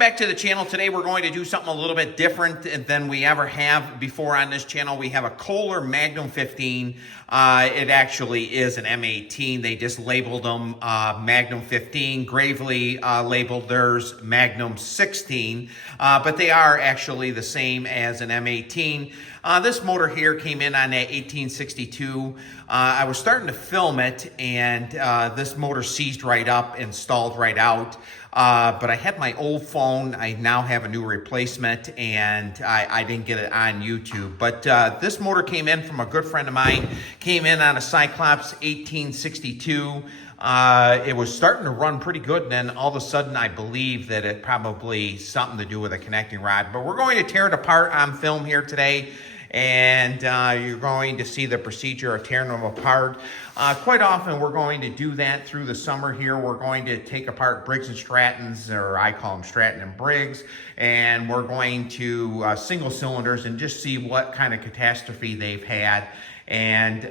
back to the channel. Today we're going to do something a little bit different than we ever have before on this channel. We have a Kohler Magnum 15. It actually is an M18. They just labeled them Magnum 15, gravely labeled theirs Magnum 16, but they are actually the same as an M18. This motor here came in on that 1862. I was starting to film it, and this motor seized right up and stalled right out. But I had my old phone. I now have a new replacement, and I didn't get it on YouTube. But this motor came in from a good friend of mine. Came in on a Cyclops 1862. It was starting to run pretty good, and then all of a sudden I believe that it probably something to do with a connecting rod. But we're going to tear it apart on film here today, and you're going to see the procedure of tearing them apart. Quite often we're going to do that through the summer here. We're going to take apart Briggs and Strattons, or I call them Stratton and Briggs, and we're going to single cylinders and just see what kind of catastrophe they've had. And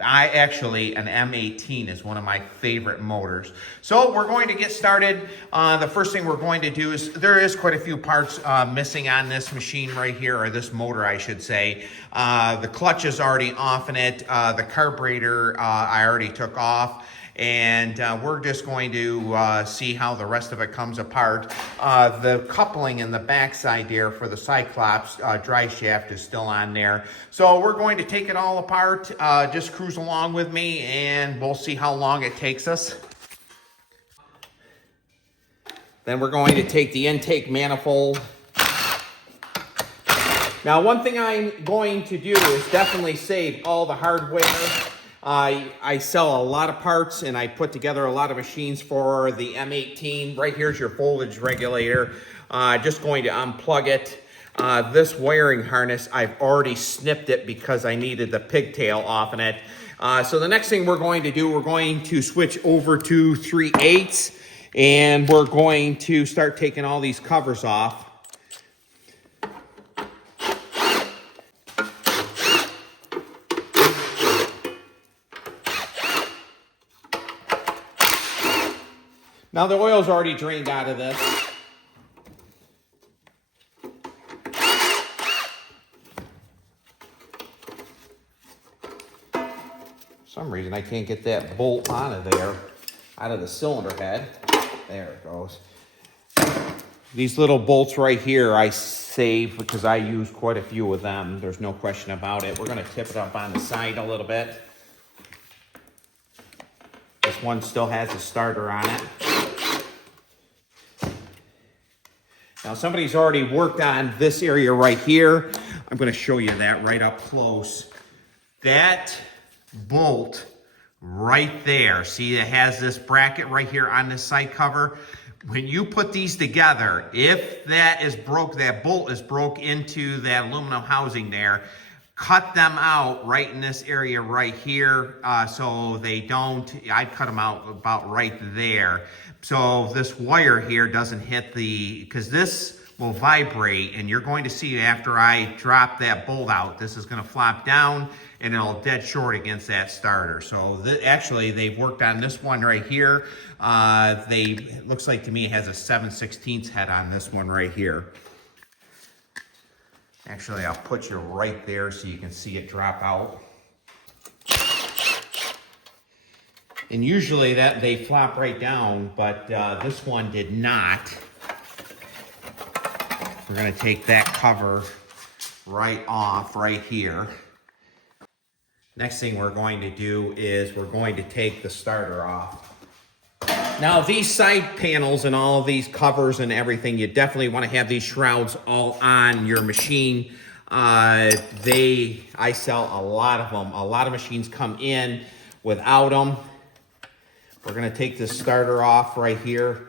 an M18 is one of my favorite motors. So we're going to get started. The first thing we're going to do is, there is quite a few parts missing on this machine right here, or this motor I should say. The clutch is already off in it. The carburetor I already took off. And we're just going to see how the rest of it comes apart. The coupling in the backside there for the Cyclops dry shaft is still on there. So we're going to take it all apart. Just cruise along with me, and we'll see how long it takes us. Then we're going to take the intake manifold. Now, one thing I'm going to do is definitely save all the hardware. I sell a lot of parts, and I put together a lot of machines for the M18. Right here's your voltage regulator. Just going to unplug it. This wiring harness, I've already snipped it because I needed the pigtail off in it. So the next thing we're going to do, we're going to switch over to 3/8, and we're going to start taking all these covers off. Now the oil's already drained out of this. For some reason I can't get that bolt out of there, out of the cylinder head. There it goes. These little bolts right here I save because I use quite a few of them. There's no question about it. We're going to tip it up on the side a little bit. This one still has a starter on it. Now somebody's already worked on this area right here. I'm going to show you that right up close. That bolt right there, see it has this bracket right here on this side cover. When you put these together, if that is broke, that bolt is broke into that aluminum housing there, cut them out right in this area right here, so they don't, I'd cut them out about right there. So this wire here doesn't hit because this will vibrate, and you're going to see after I drop that bolt out, this is going to flop down and it'll dead short against that starter. So actually they've worked on this one right here. It looks like to me it has a 7/16 head on this one right here. Actually, I'll put you right there so you can see it drop out. And usually they flop right down, but this one did not. We're going to take that cover right off right here. Next thing we're going to do is we're going to take the starter off. Now these side panels and all these covers and everything, you definitely want to have these shrouds all on your machine. I sell a lot of them. A lot of machines come in without them. We're going to take this starter off right here.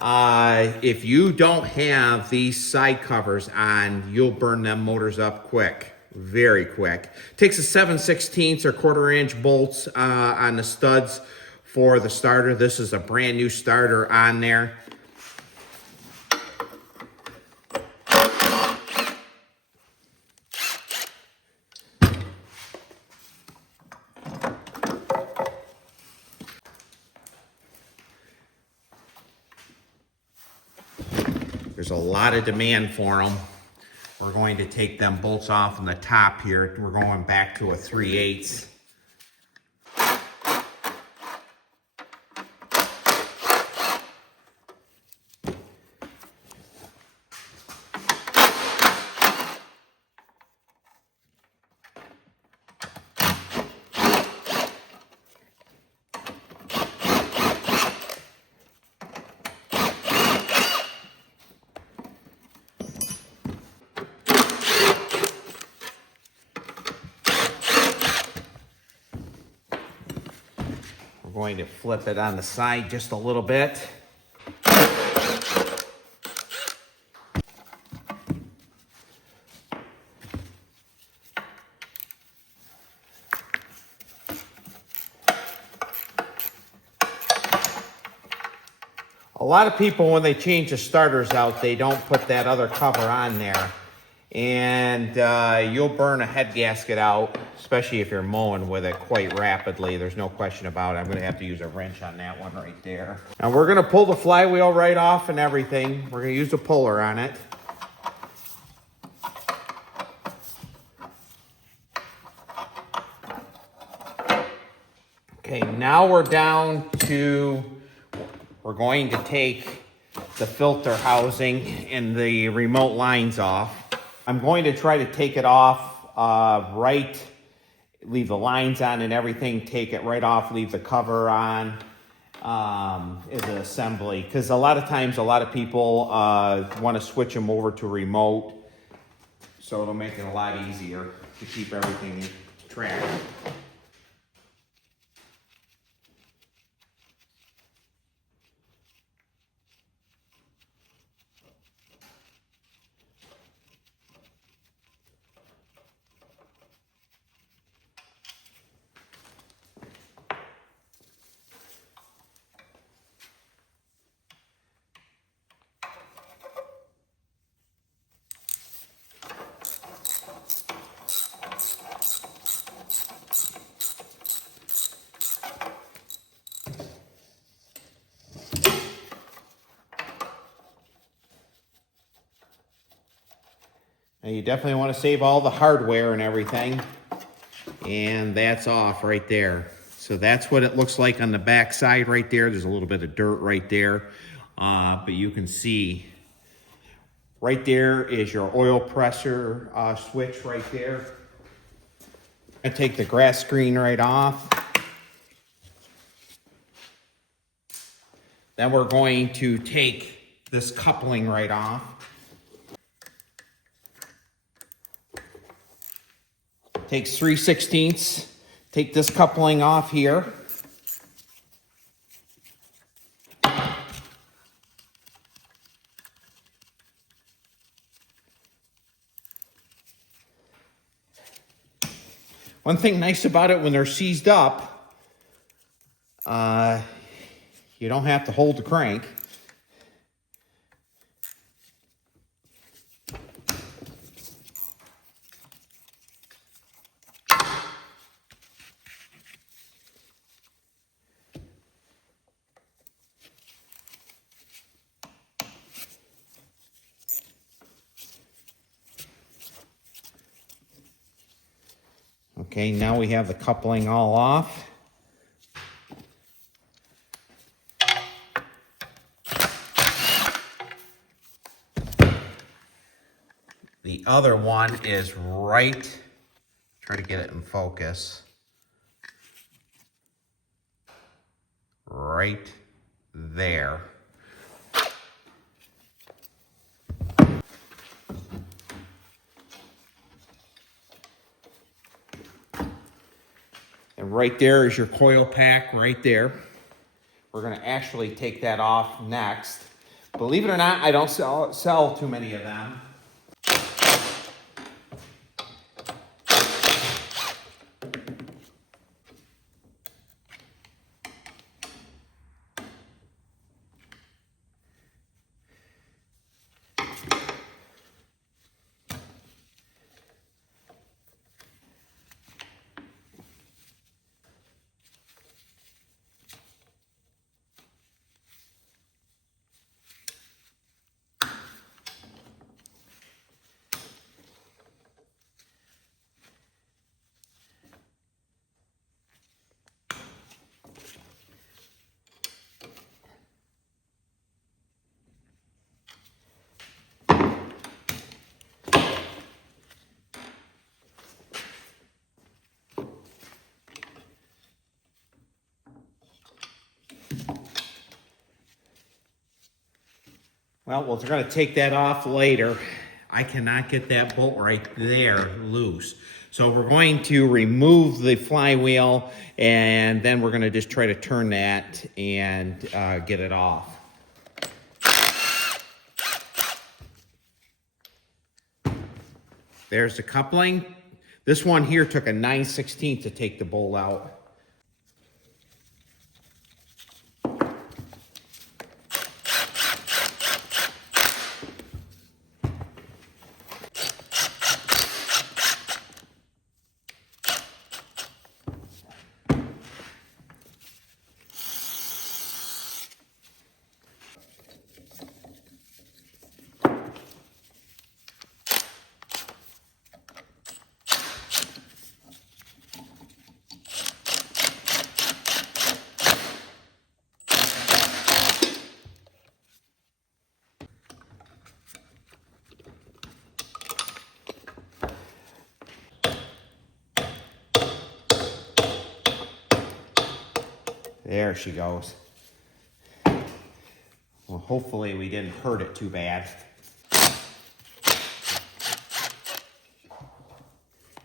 If you don't have these side covers on, you'll burn them motors up quick, very quick. Takes a 7/16 or 1/4 inch bolts on the studs for the starter. This is a brand new starter on there. There's a lot of demand for them. We're going to take them bolts off on the top here. We're going back to a 3/8. We're going to flip it on the side just a little bit. A lot of people, when they change the starters out, they don't put that other cover on there. And you'll burn a head gasket out, especially if you're mowing with it quite rapidly. There's no question about it. I'm going to have to use a wrench on that one right there. Now we're going to pull the flywheel right off and everything. We're going to use the puller on it. Okay, now we're down to, we're going to take the filter housing and the remote lines off. I'm going to try to take it off leave the lines on and everything, take it right off, leave the cover on as an assembly. Because a lot of times, a lot of people want to switch them over to remote. So it'll make it a lot easier to keep everything tracked. Now you definitely want to save all the hardware and everything. And that's off right there. So that's what it looks like on the back side right there. There's a little bit of dirt right there. But you can see right there is your oil pressure switch right there. I take the grass screen right off. Then we're going to take this coupling right off. Takes 3/16. Take this coupling off here. One thing nice about it, when they're seized up, you don't have to hold the crank. Okay, now we have the coupling all off. The other one is right, try to get it in focus, right there. And right there is your coil pack right there. We're going to actually take that off next. Believe it or not, I don't sell too many of them. Well, we're going to take that off later. I cannot get that bolt right there loose. So we're going to remove the flywheel, and then we're going to just try to turn that and get it off. There's the coupling. This one here took a 9/16 to take the bolt out. There she goes. Well, hopefully we didn't hurt it too bad.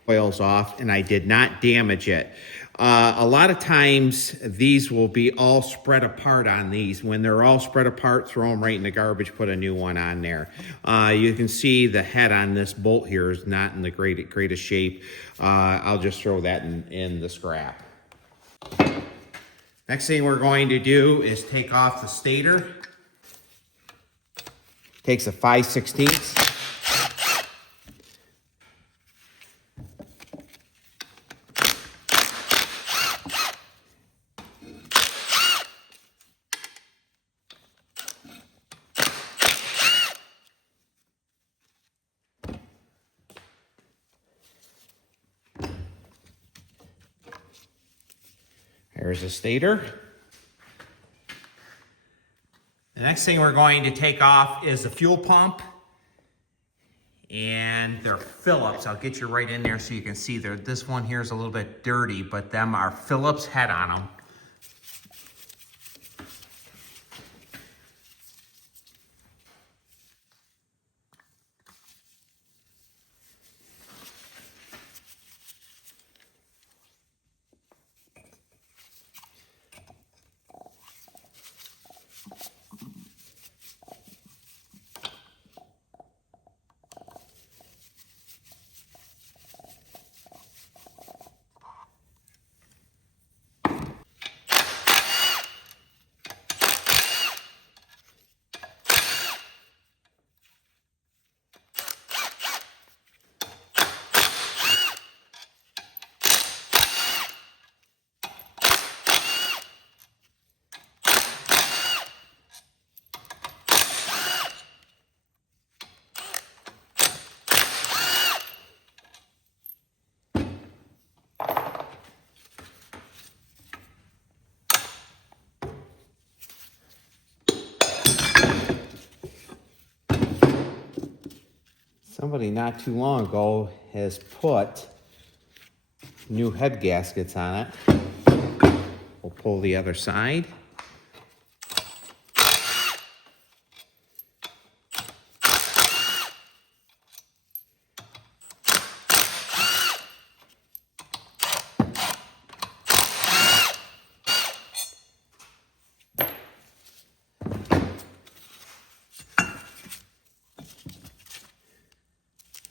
Oil's off, and I did not damage it. A lot of times these will be all spread apart on these. When they're all spread apart, throw them right in the garbage, put a new one on there. You can see the head on this bolt here is not in the greatest shape. I'll just throw that in the scrap. Next thing we're going to do is take off the stator. Takes a 5/16. There's the stator. The next thing we're going to take off is the fuel pump. And they're Phillips. I'll get you right in there so you can see there. This one here is a little bit dirty, but them are Phillips head on them. Somebody not too long ago has put new head gaskets on it. We'll pull the other side.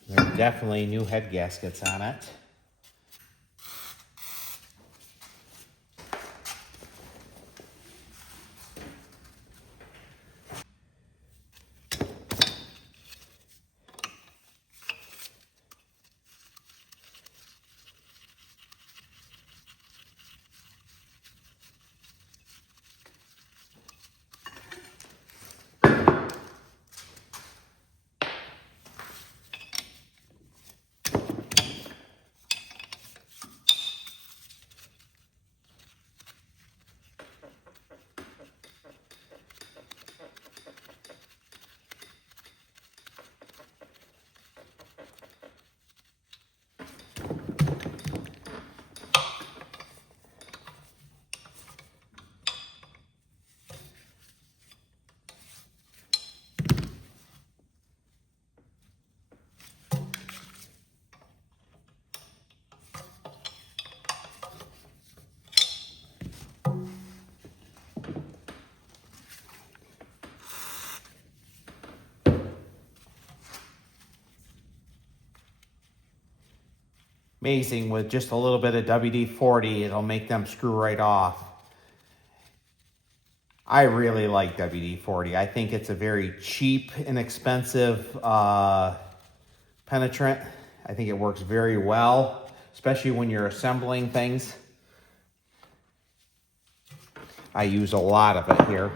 There are definitely new head gaskets on it. Amazing, with just a little bit of WD-40, it'll make them screw right off. I really like WD-40. I think it's a very cheap, inexpensive penetrant. I think it works very well, especially when you're assembling things. I use a lot of it here.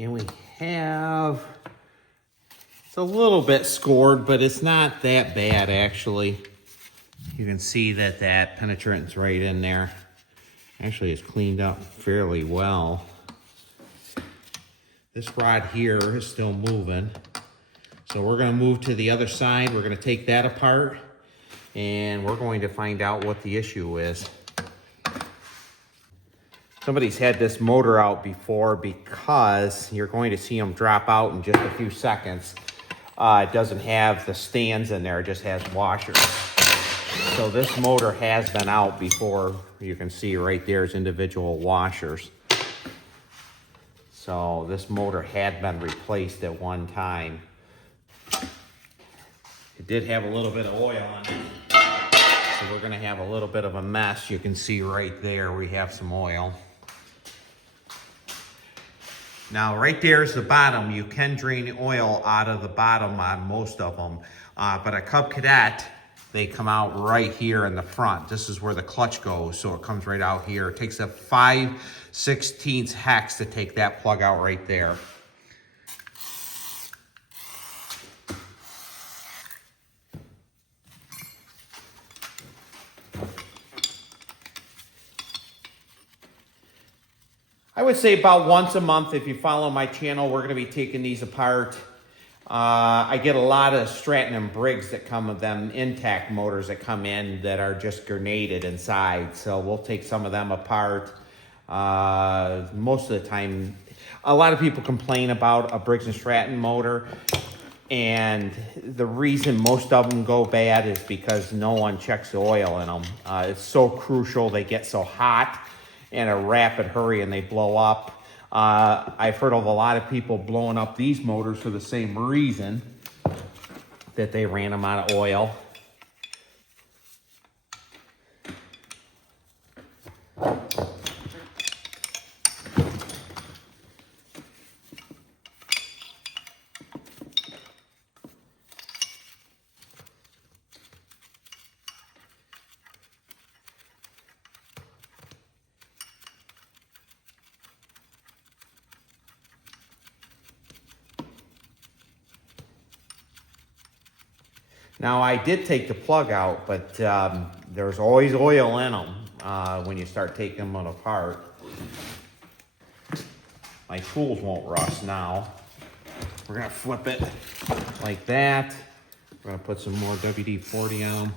And we have, it's a little bit scored, but it's not that bad actually. You can see that that penetrant's right in there. Actually, it's cleaned up fairly well. This rod here is still moving. So we're gonna move to the other side. We're gonna take that apart and we're going to find out what the issue is. Somebody's had this motor out before because you're going to see them drop out in just a few seconds. It doesn't have the stands in there, it just has washers. So this motor has been out before. You can see right there is individual washers. So this motor had been replaced at one time. It did have a little bit of oil on it. So we're gonna have a little bit of a mess. You can see right there we have some oil. Now right there is the bottom. You can drain oil out of the bottom on most of them. But a Cub Cadet, they come out right here in the front. This is where the clutch goes, so it comes right out here. It takes a 5/16 hex to take that plug out right there. I would say about once a month, if you follow my channel, we're going to be taking these apart. I get a lot of Stratton & Briggs that come with them intact motors that come in that are just grenaded inside. So we'll take some of them apart. Most of the time, a lot of people complain about a Briggs & Stratton motor. And the reason most of them go bad is because no one checks the oil in them. It's so crucial. They get so hot in a rapid hurry and they blow up. I've heard of a lot of people blowing up these motors for the same reason, that they ran them out of oil. Now, I did take the plug out, but there's always oil in them when you start taking them apart. My tools won't rust now. We're gonna flip it like that. We're gonna put some more WD-40 on them.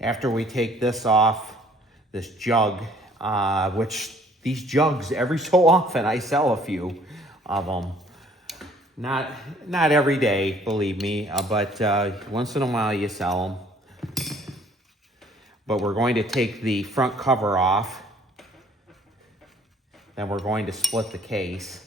After we take this off, this jug, which these jugs, every so often, I sell a few of them. Not every day, believe me, but once in a while you sell them. But we're going to take the front cover off. Then we're going to split the case.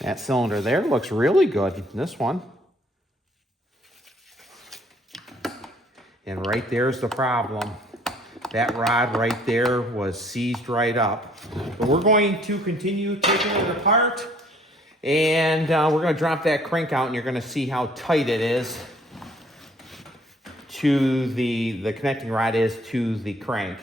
That cylinder there looks really good, this one. And right there's the problem. That rod right there was seized right up. But we're going to continue taking it apart, and we're gonna drop that crank out, and you're gonna see how tight it is to the connecting rod is to the crank.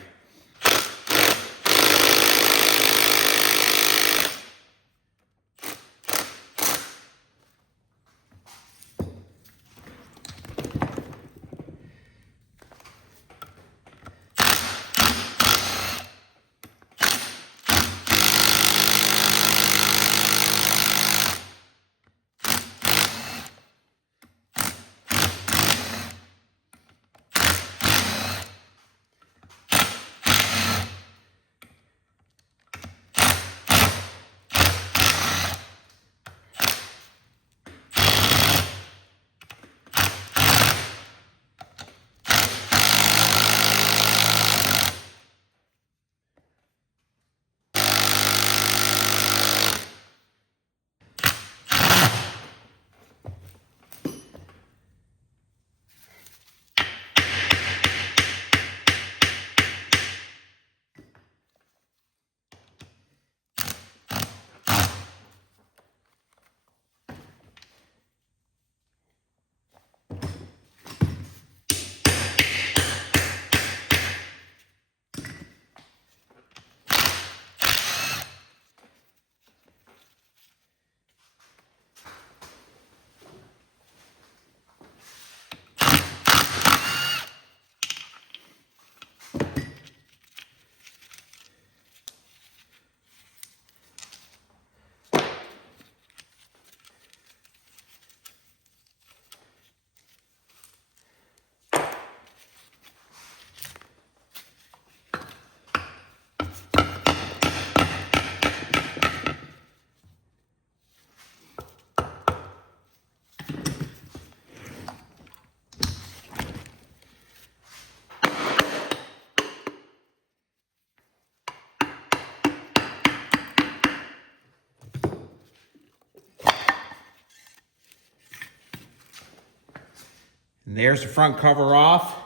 And there's the front cover off.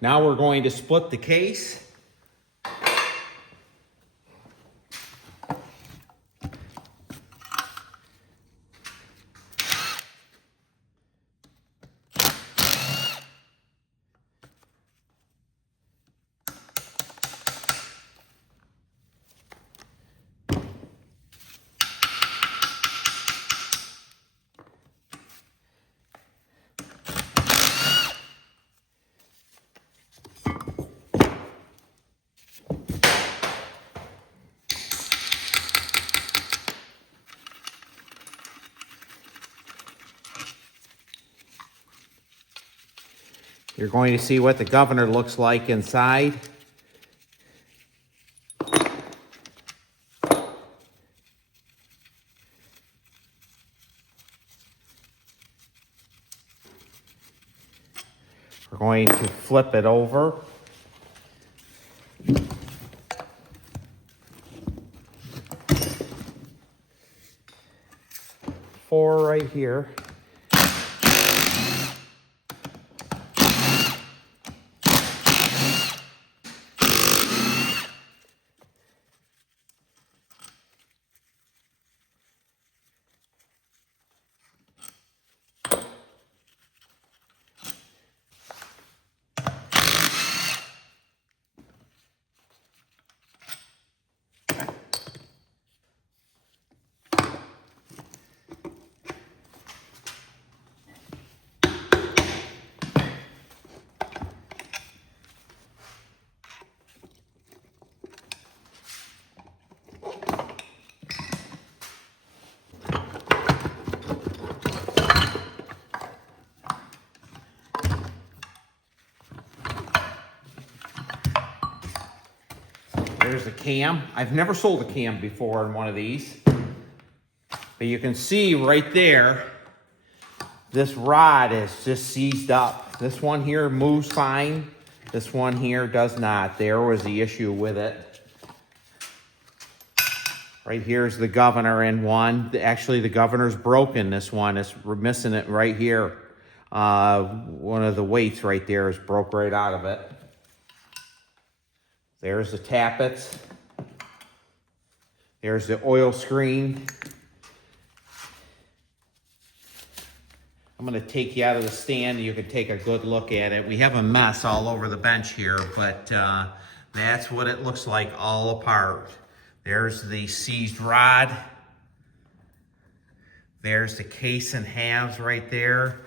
Now we're going to split the case. You're going to see what the governor looks like inside. We're going to flip it over. Four right here. There's the cam. I've never sold a cam before in one of these. But you can see right there, this rod is just seized up. This one here moves fine. This one here does not. There was the issue with it. Right here's the governor in one. Actually, the governor's broken. This one is, we're missing it right here. One of the weights right there is broke right out of it. There's the tappets. There's the oil screen. I'm going to take you out of the stand and you can take a good look at it. We have a mess all over the bench here, but that's what it looks like all apart. There's the seized rod. There's the case and halves right there.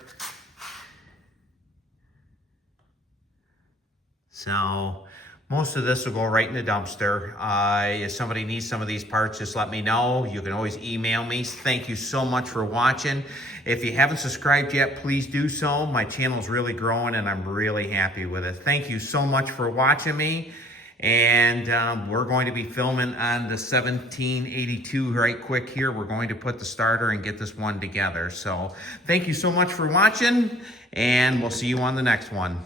So most of this will go right in the dumpster. If somebody needs some of these parts, just let me know. You can always email me. Thank you so much for watching. If you haven't subscribed yet, please do so. My channel is really growing and I'm really happy with it. Thank you so much for watching me. And we're going to be filming on the 1782 right quick here. We're going to put the starter and get this one together. So thank you so much for watching and we'll see you on the next one.